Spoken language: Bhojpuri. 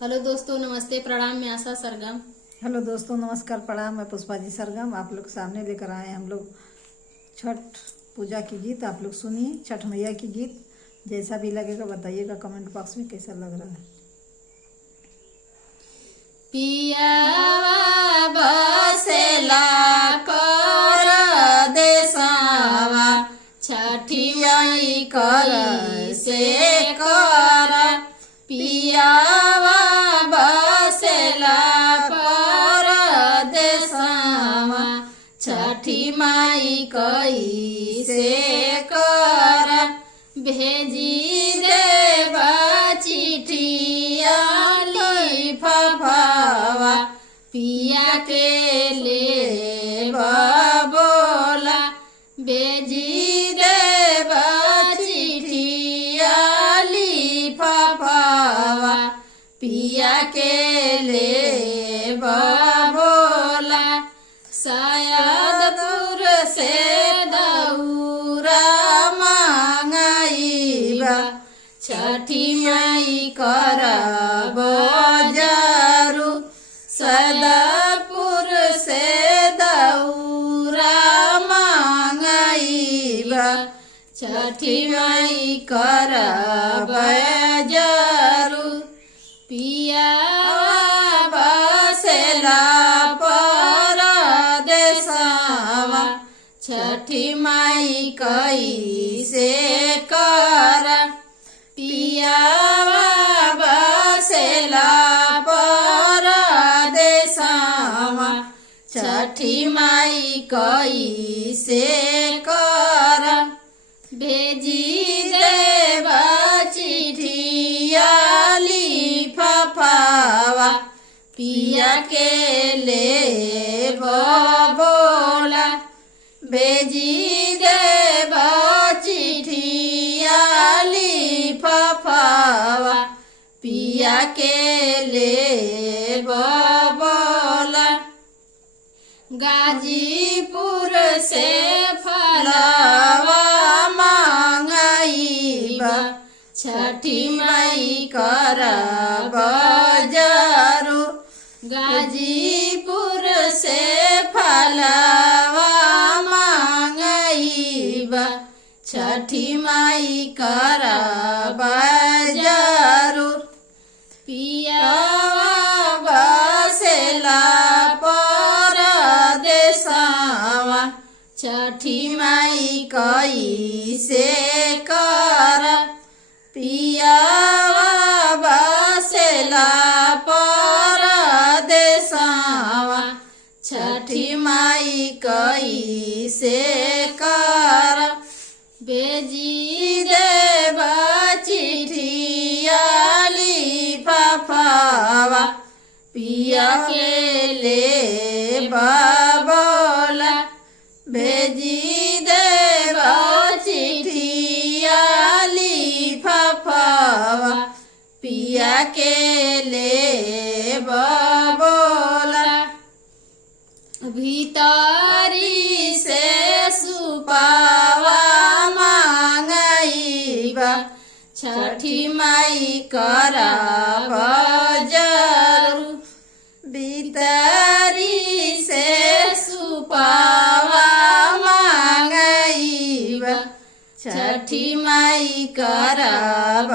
हेलो दोस्तों, नमस्ते, प्रणाम। मैं आशा सरगम। हेलो दोस्तों, नमस्कार, प्रणाम। मैं पुष्पा जी सरगम आप लोग सामने लेकर आए हम लोग छठ पूजा की गीत। आप लोग सुनिए छठ मैया की गीत। जैसा भी लगेगा बताइएगा कमेंट बॉक्स में कैसा लग रहा है। पियावा बसेला परदेसवा, छठी माई कैसे कर। पियावा बसेला परदेसवा, छठी माई कैसे कर। भेजी देवा चिठिया लिफाफावा, पिया के ले बोला। भेजी देवा चिठिया लिफाफावा, पिया के ले बोला। शायद दूर से दौरा मांगाईबा, छठी माई करब जरू। सदापुर से दौरा मांगाईबा, छठी माई करब जरू। पिया बसेला परदेसवा, छठी माई कैसे कर। पिया बसेला परदेसवा, छठी माई कैसे कर। भेजी देवा चिठिया लिफाफावा, पिया के ले बोला। भेजी देवा चिठिया लिफाफावा, पिया के ले बोला। गाजीपुर से फलवा मांगाईबा, छठी माई करब जरू। गाजीपुर से फलवा मांगाईबा, छठी माई करब जरू। पिया बसेला परदेसवा, छठी माई कैसे कर। पिया बसेला परदेसवा, छठी माई कैसे कर। भेजी देवा चिठिया लिफाफावा, पिया के ले बोला। भेजी देवा चिठिया लिफाफावा, पिया के ले बोला। भीतरी से सुपावा मांगाईबा, छठी माई करब जरू। भीतरी से सुपावा मांगाईबा, छठी माई करब